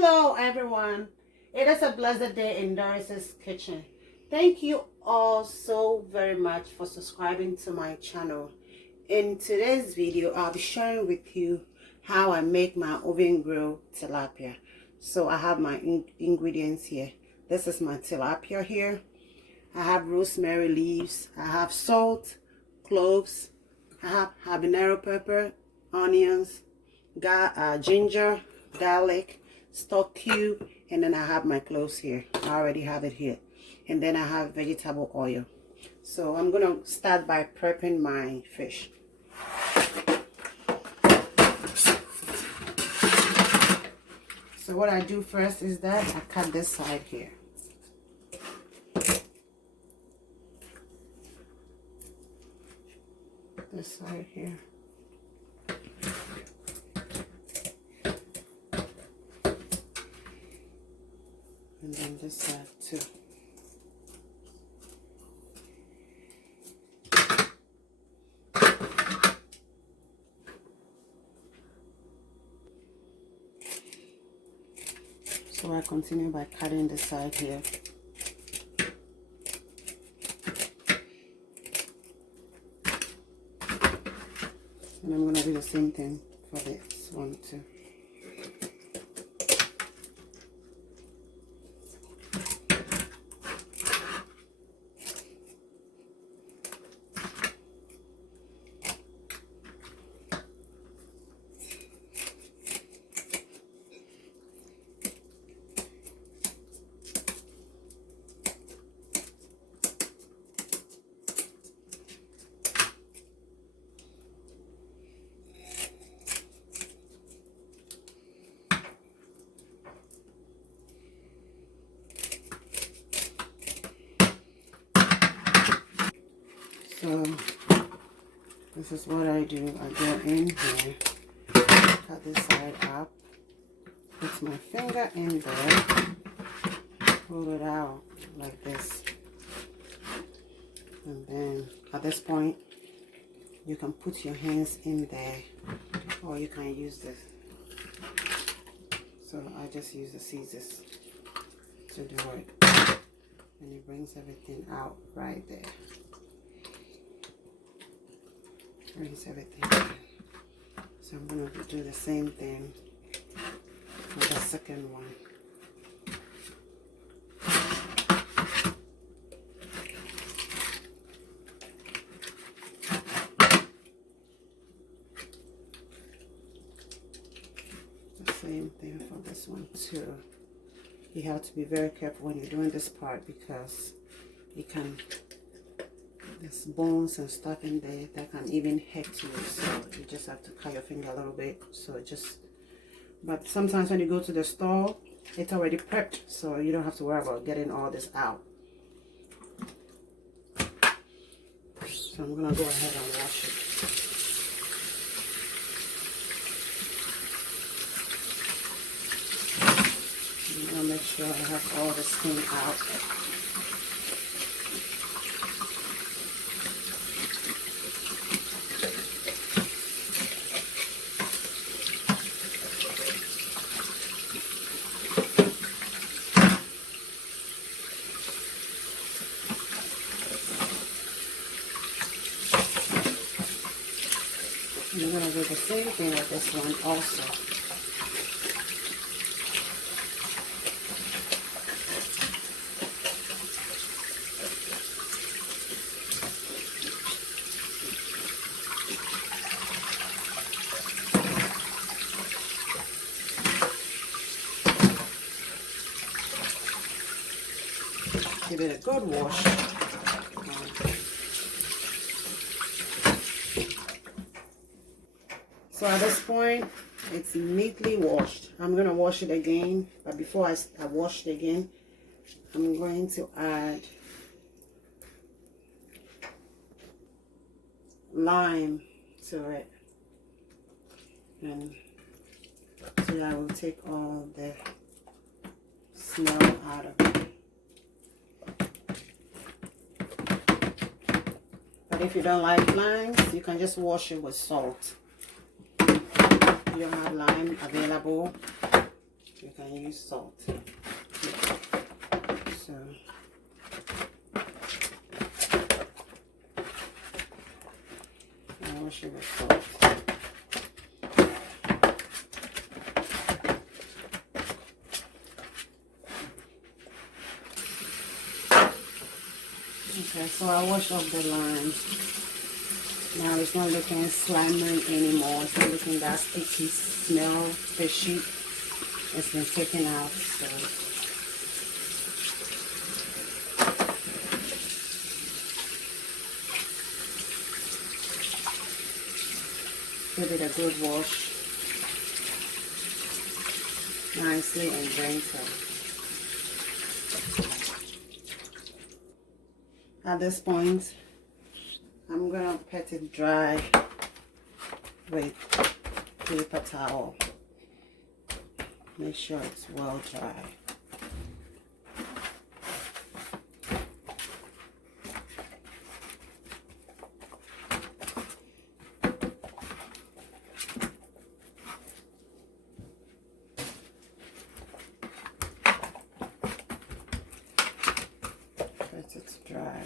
Hello everyone, it is a blessed day in Doris's kitchen. Thank you all so very much for subscribing to my channel. In today's video, I'll be sharing with you how I make my oven grilled tilapia. So I have my ingredients here. This is my tilapia here. I have rosemary leaves, I have salt, cloves, I have habanero pepper, onions, ginger, garlic, stock cube, and then I have my cloves here. I already have it here. And then I have vegetable oil. So I'm gonna start by prepping my fish. So what I do first is that I cut this side here. This side here. And then this side too. So I continue by cutting this side here. And I'm going to do the same thing for this one too. So this is what I do. I go in here, cut this side up, put my finger in there, pull it out like this. And then at this point, you can put your hands in there, or you can use this. So I just use the scissors to do it. And it brings everything out right there. Brings everything in. So I'm going to do the same thing for the second one. The same thing for this one too. You have to be very careful when you're doing this part because you can, there's bones and stuff in there that can even hurt you. So you just have to cut your finger a little bit. So just, but sometimes when you go to the store, it's already prepped, so you don't have to worry about getting all this out. So I'm gonna go ahead and wash it. I'm gonna make sure I have all the skin out. I'm going to do the same thing with this one also. Give it a good wash. So at this point, it's neatly washed. I'm going to wash it again, but before I wash it again, I'm going to add lime to it. And so I will take all the smell out of it. But if you don't like limes, you can just wash it with salt. If you don't have lime available, You can use salt. So I wash it with salt. Okay, so I wash off the lime. Now it's not looking slimy anymore. It's not looking that sticky smell, fishy. It's been taken out. So give it a good wash nicely and rinse it. At this point, I'm gonna pat it dry with paper towel. Make sure it's well dry. Let it dry.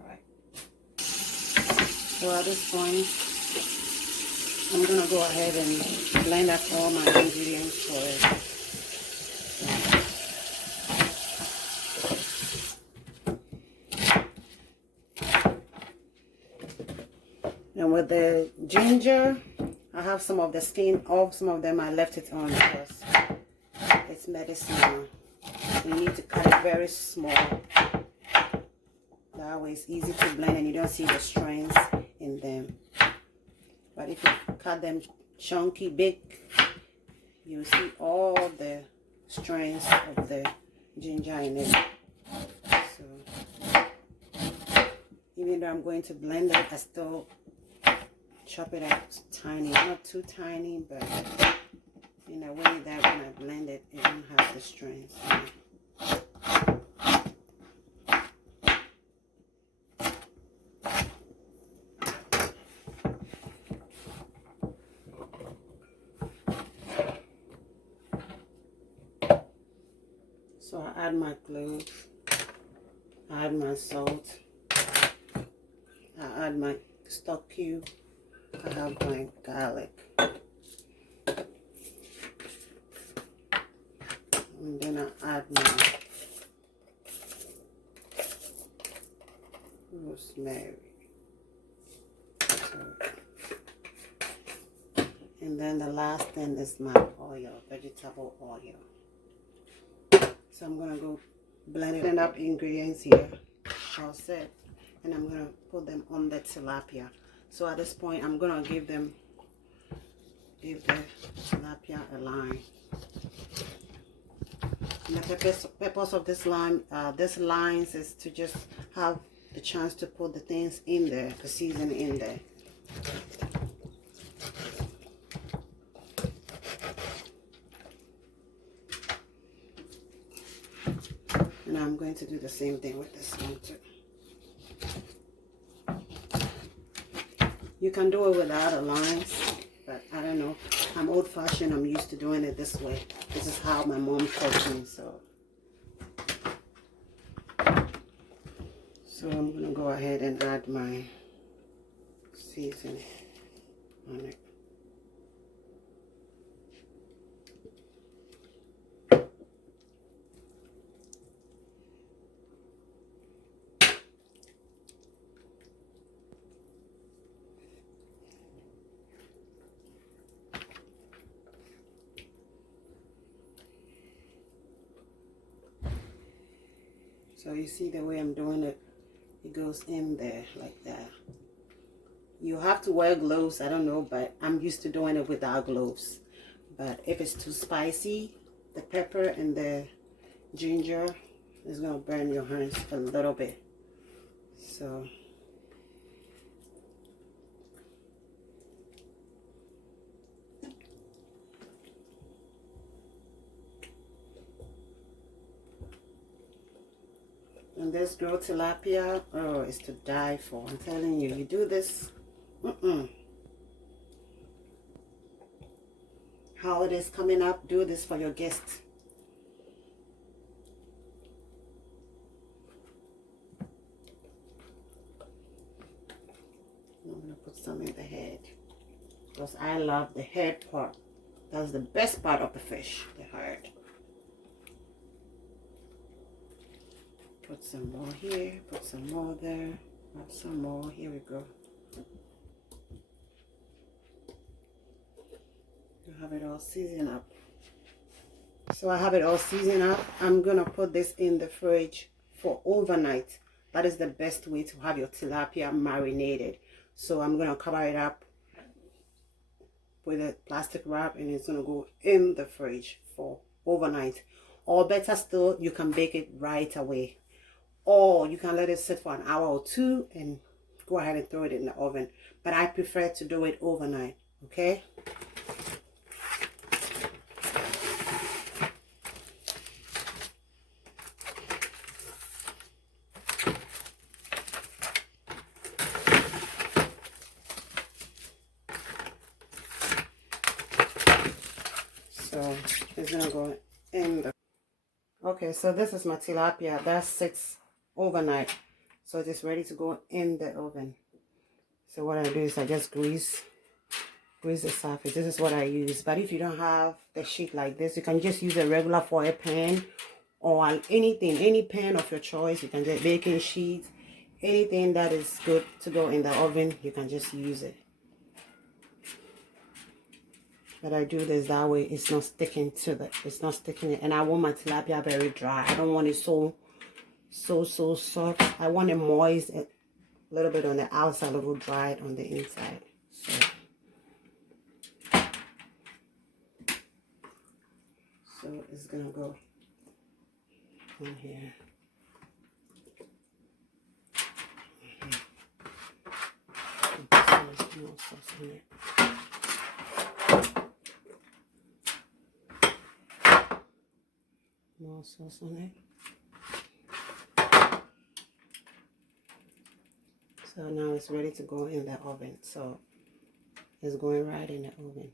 Alright. So at this point, I'm gonna go ahead and blend up all my ingredients for it. And with the ginger, I have some of the skin off, some of them I left it on because it's medicinal. You need to cut it very small. That way it's easy to blend and you don't see the strands in them. But if you cut them chunky, big, you'll see all the strands of the ginger in it. So even though I'm going to blend it, I still chop it up tiny, not too tiny, but in a way that when I blend it, it won't have the strands in it. So I add my cloves, I add my salt, I add my stock cube, I have my garlic, and then I add my rosemary, and then the last thing is my oil, vegetable oil. So I'm going to go blend up ingredients here, all set, and I'm going to put them on the tilapia. So at this point, I'm going to give the tilapia a line. And the purpose of this lines is to just have the chance to put the things in there, the season in there. And I'm going to do the same thing with this one too. You can do it without the lines, but I don't know. I'm old-fashioned. I'm used to doing it this way. This is how my mom taught me. So I'm going to go ahead and add my seasoning on it. So you see the way I'm doing it, it goes in there like that. You have to wear gloves, I don't know, but I'm used to doing it without gloves. But if it's too spicy, the pepper and the ginger is going to burn your hands a little bit. So and this grilled tilapia, oh, it's to die for. I'm telling you, you do this, holidays coming up, do this for your guests. I'm gonna put some in the head because I love the head part. That's the best part of the fish, the head. Put some more here, put some more there, add some more. Here we go. I have it all seasoned up. So I have it all seasoned up. I'm gonna put this in the fridge for overnight. That is the best way to have your tilapia marinated. So I'm gonna cover it up with a plastic wrap, and it's gonna go in the fridge for overnight. Or better still, you can bake it right away, or you can let it sit for an hour or two and go ahead and throw it in the oven. But I prefer to do it overnight. Okay. So it's gonna go in the... Okay, so this is my tilapia that sits overnight, so it is ready to go in the oven. So what I do is I just grease the surface. This is what I use. But if you don't have the sheet like this, you can just use a regular foil pan or anything, any pan of your choice. You can get baking sheets, anything that is good to go in the oven, you can just use it. But I do this that way it's not sticking to the, and I want my tilapia very dry. I don't want it so soft. I want it moist, a little bit on the outside, a little dried on the inside. So it's gonna go in here. More sauce in it. More sauce on it. So now it's ready to go in the oven. So it's going right in the oven.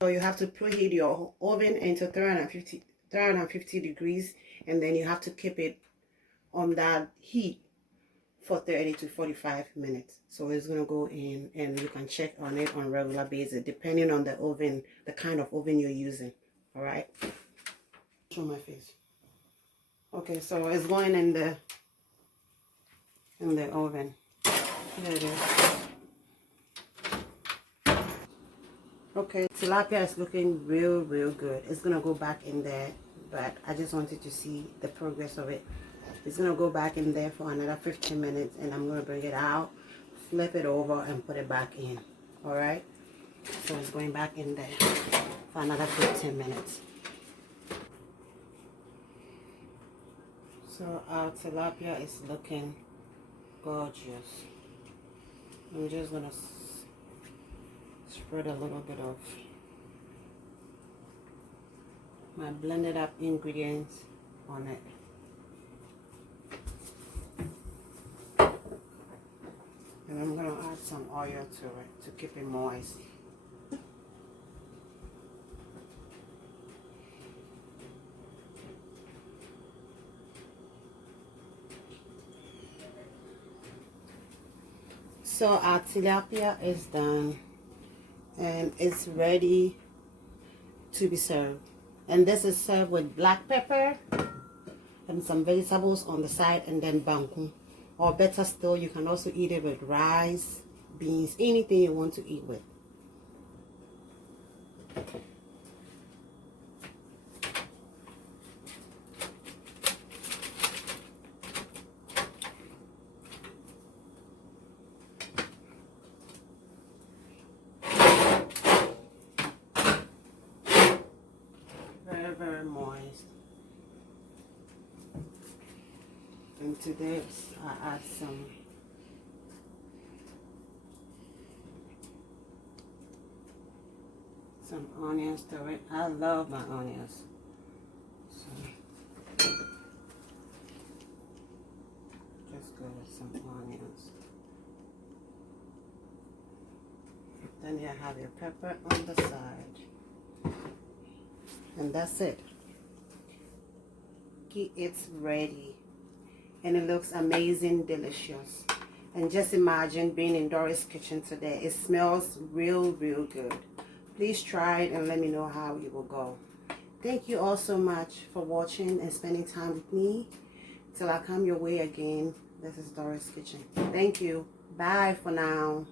So you have to preheat your oven into 350 degrees, and then you have to keep it on that heat for 30 to 45 minutes. So it's going to go in, and you can check on it on a regular basis depending on the oven, the kind of oven you're using. All right. Show my face. Okay, so it's going in the oven. There it is. Okay, tilapia is looking real good. It's gonna go back in there, but I just wanted to see the progress of it. It's gonna go back in there for another 15 minutes, and I'm gonna bring it out, flip it over, and put it back in. All right, so it's going back in there for another 15 minutes. So our tilapia is looking gorgeous. I'm just gonna spread a little bit of my blended up ingredients on it. And I'm gonna add some oil to it to keep it moist. So our tilapia is done, and it's ready to be served. And this is served with black pepper and some vegetables on the side, and then banku. Or better still, you can also eat it with rice, beans, anything you want to eat with. Very moist. And to this I add some onions to it. I love my onions. So just go with some onions. Then you have your pepper on the side. And that's it. It's ready. And it looks amazing, delicious. And just imagine being in Doris' kitchen today. It smells real good. Please try it and let me know how it will go. Thank you all so much for watching and spending time with me. Till I come your way again, this is Doris' Kitchen. Thank you. Bye for now.